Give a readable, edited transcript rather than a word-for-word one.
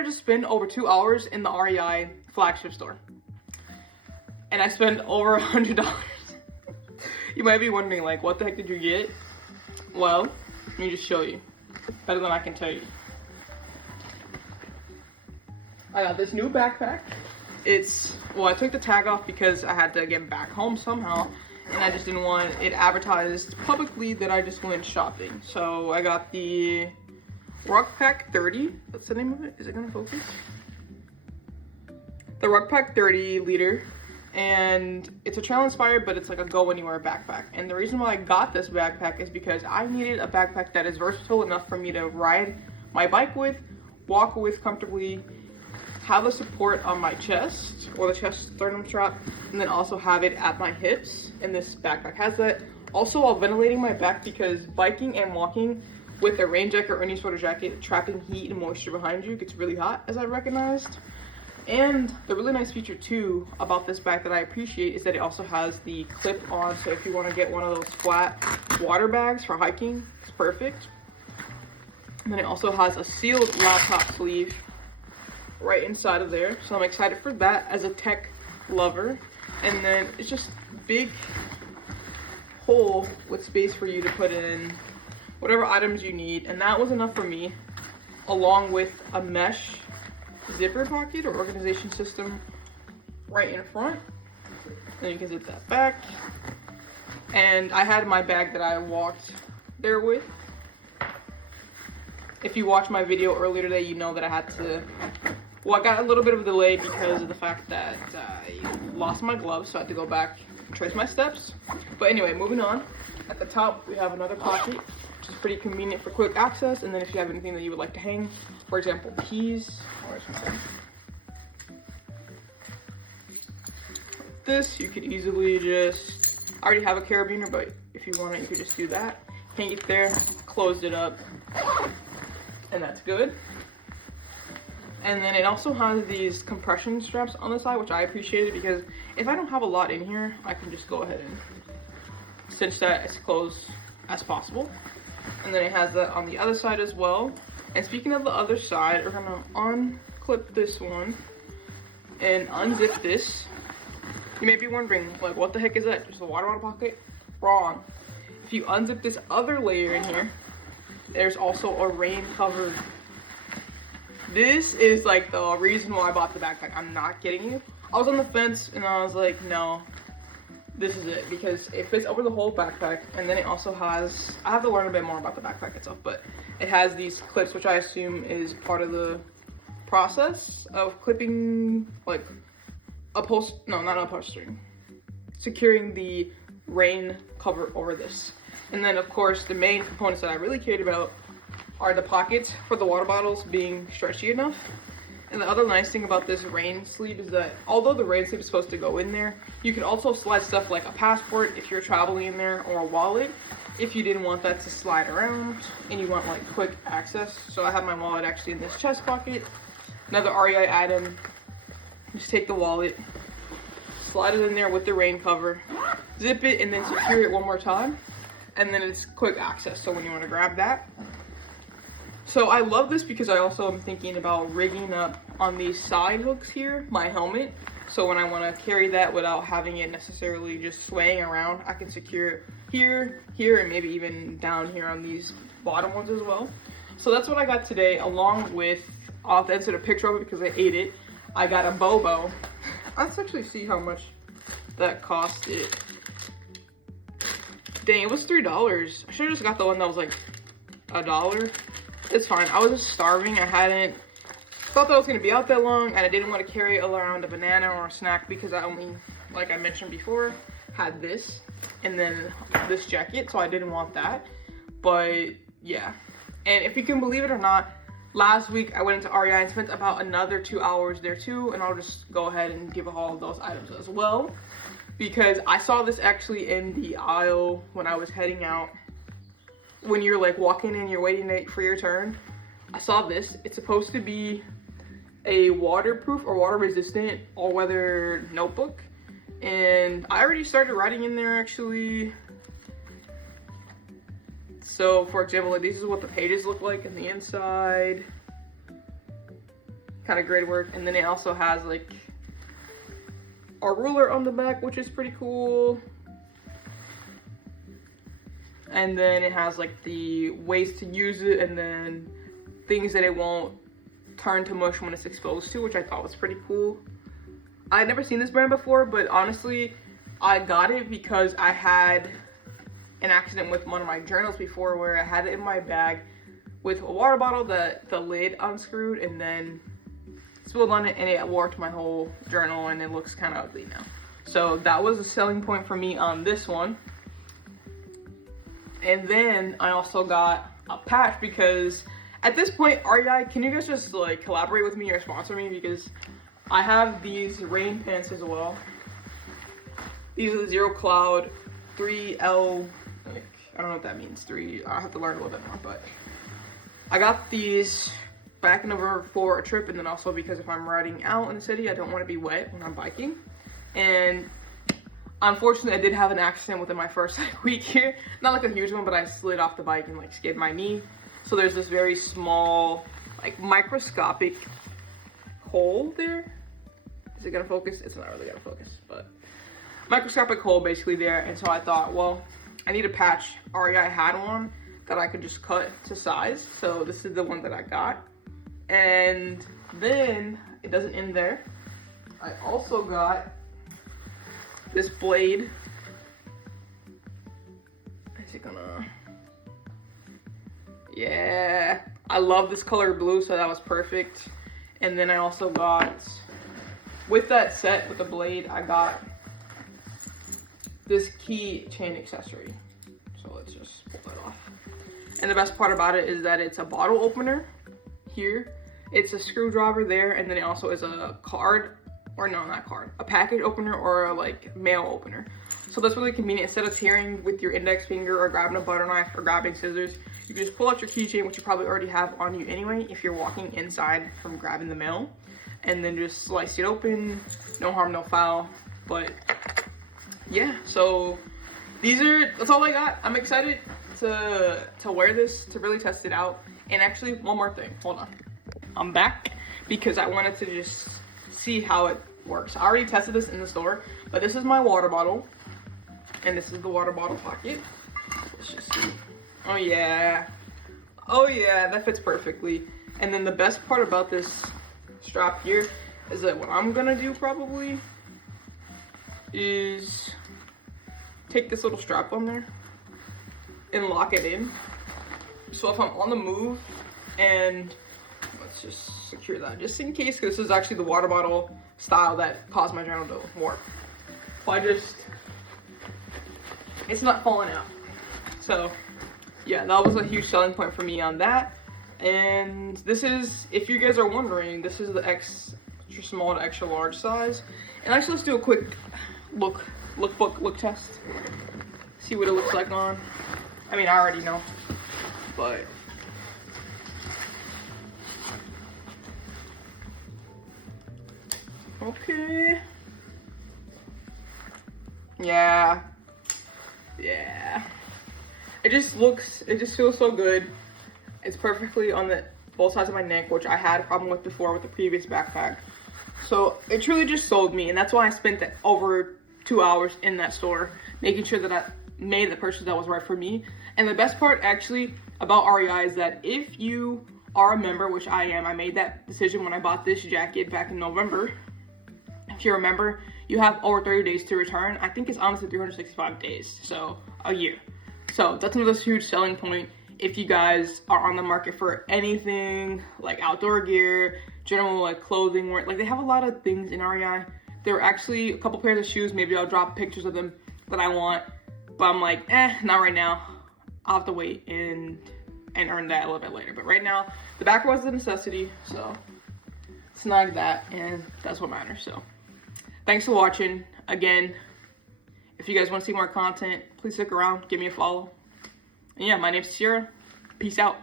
to just spend over 2 hours in the REI flagship store. And I spent over $100. You might be wondering, like, what the heck did you get? Well, let me just show you. Better than I can tell you. I got this new backpack. Well, I took the tag off because I had to get back home somehow. And I just didn't want it advertised publicly that I just went shopping. So I got the Ruckpack 30. That's the name of it. Is it gonna focus? The Ruckpack 30 liter. And it's a trail inspired, but it's like a go anywhere backpack. And the reason why I got this backpack is because I needed a backpack that is versatile enough for me to ride my bike with, walk with comfortably, have the support on my chest or the chest sternum strap, and then also have it at my hips. And this backpack has that. Also, while ventilating my back, because biking and walking with a rain jacket or any sort of jacket, trapping heat and moisture behind you gets really hot, as I recognized. And the really nice feature too about this bag that I appreciate is that it also has the clip on, so if you want to get one of those flat water bags for hiking, it's perfect. And then it also has a sealed laptop sleeve right inside of there, so I'm excited for that as a tech lover. And then it's just big hole with space for you to put in whatever items you need, and that was enough for me, along with a mesh zipper pocket or organization system right in front. Then you can zip that back. And I had my bag that I walked there with. If you watched my video earlier today, you know that I had to, well, I got a little bit of a delay because of the fact that I lost my gloves, so I had to go back and trace my steps. But anyway, moving on. At the top, we have another pocket, which is pretty convenient for quick access. And then if you have anything that you would like to hang, for example, keys, or something. This, you could easily just, I already have a carabiner, but if you want it, you could just do that. Hang it there, closed it up, and that's good. And then it also has these compression straps on the side, which I appreciated because if I don't have a lot in here, I can just go ahead and cinch that as close as possible. And then it has that on the other side as well. And speaking of the other side, we're gonna unclip this one and unzip this. You may be wondering, like, what the heck is that? Just a water bottle pocket? Wrong. If you unzip this other layer in here, there's also a rain cover. This is like the reason why I bought the backpack. I'm not kidding you. I was on the fence and I was like, no, this is it, because it fits over the whole backpack. And then it also has, I have to learn a bit more about the backpack itself, but it has these clips, which I assume is part of the process of clipping, like not upholstering, securing the rain cover over this. And then of course the main components that I really cared about are the pockets for the water bottles being stretchy enough. And the other nice thing about this rain sleeve is that although the rain sleeve is supposed to go in there, you can also slide stuff like a passport if you're traveling in there, or a wallet if you didn't want that to slide around and you want like quick access. So I have my wallet actually in this chest pocket. Another REI item, just take the wallet, slide it in there with the rain cover, zip it, and then secure it one more time. And then it's quick access, so when you want to grab that. So I love this because I also am thinking about rigging up on these side hooks here my helmet. So when I want to carry that without having it necessarily just swaying around, I can secure it here, here, and maybe even down here on these bottom ones as well. So that's what I got today, along with, I'll have to insert a picture of it because I ate it. I got a bobo. Let's actually see how much that costed. Dang, it was $3. I should have just got the one that was like $1. It's fine. I was just starving. I hadn't thought that I was going to be out that long, and I didn't want to carry around a banana or a snack because I only, like I mentioned before, had this and then this jacket, so I didn't want that. But yeah, and if you can believe it or not, last week I went into REI and spent about another 2 hours there too, and I'll just go ahead and give all of those items as well, because I saw this actually in the aisle when I was heading out. When you're like walking and you're waiting for your turn, I saw this. It's supposed to be a waterproof or water resistant all-weather notebook, and I already started writing in there actually. So for example, like, this is what the pages look like in the inside. kind of grade work. And then it also has like a ruler on the back, which is pretty cool. And then it has like the ways to use it, and then things that it won't turn to mush when it's exposed to, which I thought was pretty cool. I'd never seen this brand before, but honestly, I got it because I had an accident with one of my journals before where I had it in my bag with a water bottle that the lid unscrewed and then spilled on it, and it warped my whole journal, and it looks kind of ugly now. So that was a selling point for me on this one. And then I also got a patch because at this point, REI, can you guys just like collaborate with me or sponsor me? Because I have these rain pants as well. These are the Zero Cloud 3L, like, I don't know what that means, 3, I'll have to learn a little bit more, but I got these back in November for a trip, and then also because if I'm riding out in the city, I don't want to be wet when I'm biking. And unfortunately, I did have an accident within my first week here. Not like a huge one, but I slid off the bike and like skidded my knee. So there's this very small, like microscopic hole there. Is it gonna focus? It's not really gonna focus, but microscopic hole basically there. And so I thought, well, I need a patch. REI had one that I could just cut to size. So this is the one that I got. And then it doesn't end there. I also got this blade. Is it gonna? Yeah, I love this color blue, so that was perfect. And then I also got, with that set with the blade, I got this key chain accessory. So let's just pull that off. And the best part about it is that it's a bottle opener here. It's a screwdriver there, and then it also is a card, or no, not card, a package opener or a like mail opener. So that's really convenient. Instead of tearing with your index finger or grabbing a butter knife or grabbing scissors, you can just pull out your keychain, which you probably already have on you anyway if you're walking inside from grabbing the mail, and then just slice it open. No harm, no foul. But yeah, so that's all I got. I'm excited to wear this, to really test it out. And actually, one more thing, hold on. I'm back because I wanted to just see how it works. I already tested this in the store, but this is my water bottle, and this is the water bottle pocket. Let's just see. Oh yeah, that fits perfectly. And then the best part about this strap here is that what I'm gonna do probably is take this little strap on there and lock it in. So if I'm on the move, and let's just secure that just in case, because this is actually the water bottle style that caused my journal to warp. So it's not falling out. So yeah, that was a huge selling point for me on that. And this is, if you guys are wondering, this is the extra small to extra large size. And actually, let's do a quick look test. See what it looks like on. I mean, I already know, but okay. Yeah. It just feels so good. It's perfectly on both sides of my neck, which I had a problem with before with the previous backpack. So it truly just sold me, and that's why I spent over 2 hours in that store, making sure that I made the purchase that was right for me. And the best part actually about REI is that if you are a member, which I am, I made that decision when I bought this jacket back in November. If you're a member, you have over 30 days to return. I think it's honestly 365 days, so a year. So that's another huge selling point if you guys are on the market for anything like outdoor gear, general like clothing, like they have a lot of things in REI. There are actually a couple pairs of shoes, maybe I'll drop pictures of them that I want, but I'm like, not right now. I'll have to wait and earn that a little bit later. But right now, the back was a necessity, so snag that, and that's what matters. So thanks for watching. Again, if you guys want to see more content, please stick around, give me a follow. And yeah, my name's Sierra. Peace out.